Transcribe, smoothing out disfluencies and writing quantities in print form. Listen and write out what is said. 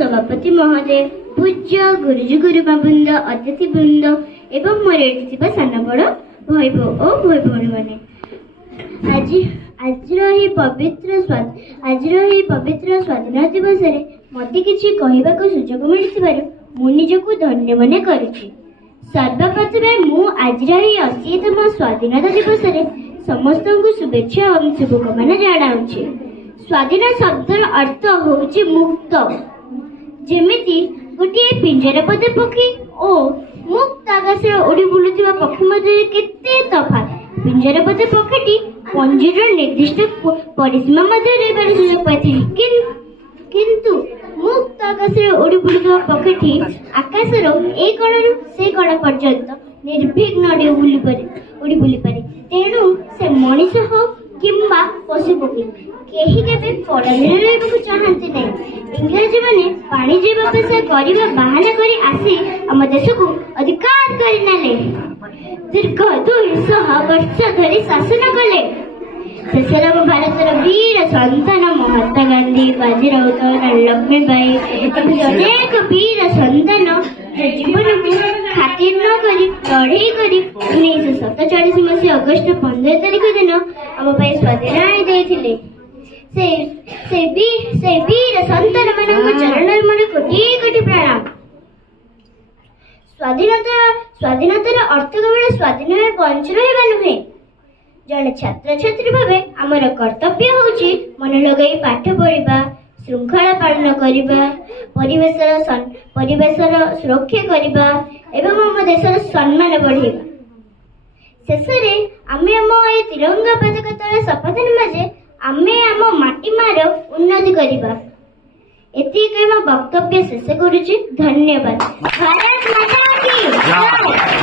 सभापति महोदय, पूज्य गुरुजी गुरुमावृंद, अतिथिवृंद एवं मोर एठी सान बड़ भाई और भाई भौणी मैंने आज पवित्र स्वाधीनता दिवस रे मते किछि कहबाक सुजोग मिलिथिबारु मु निजकु धन्य मने करुछि। सर्वप्रथमे मु आज 80तम स्वाधीनता दिवस रे समस्त को शुभेच्छा और शुभकामना जणाउछि। स्वाधीन शब्दर अर्थ होउछि मुक्त। जेमिति गोटे पिंजरबद्ध पक्षी और मुक्त आकाशरे उड़ी बुलुथिबा पक्षी मध्य केते तफात। पिंजरबद्ध पक्षीटी पंजीर निर्दिष्ट परिसीमा मध्य रहबार सुयोग पाइथिले, किंतु मुक्त आकाशरे उड़ी बुलुथिबा पक्षीटी आकाशर ए कोणरू से कोण पर्यंत निर्विघ्न उड़ी बुली पारे। तेणु से मनीष हो किंबा पशु पक्षी केही केबे पड़ाने रहबाकू चाहंती नहीं। इंग्रजी माने वाणिज्य व्यवसाय करबा बहाना करी आसी हम देश को अधिकार करिनाले। दीर्घ 200 वर्ष धरी शासन कले। शेषर भारतर वीर संतान महात्मा गांधी, बाजीराव, लक्ष्मीबाई अनेक वीर संतान जीवन को खातिर न करी लड़ाई करी 1947 मसीहा अगस्त 15 तारिख दिन आम स्वाधीन आनी देथिले। से वीर संतान मान चरण मन कोटि कोटि प्रणाम। स्वाधीनतार अर्थ केवल स्वाधीन भाव बंच रहा नुहे। जड़े छात्र छात्री भावे आमर कर्तव्य होउछि मन लगाई पाठ पढ़िबा, श्रृंखला पालन करिबा, परिवेशर सुरक्षा करिबा एवं आम देशर सम्मान बढ़ाइबा। शेषरे आमे आम ए तिरंगा पताका तले शपथ नेबा जे आमे आम माटी मार उन्नति करिबा। एति कहि वक्तव्य शेष करूछि। धन्यवाद। भारत माता की जय।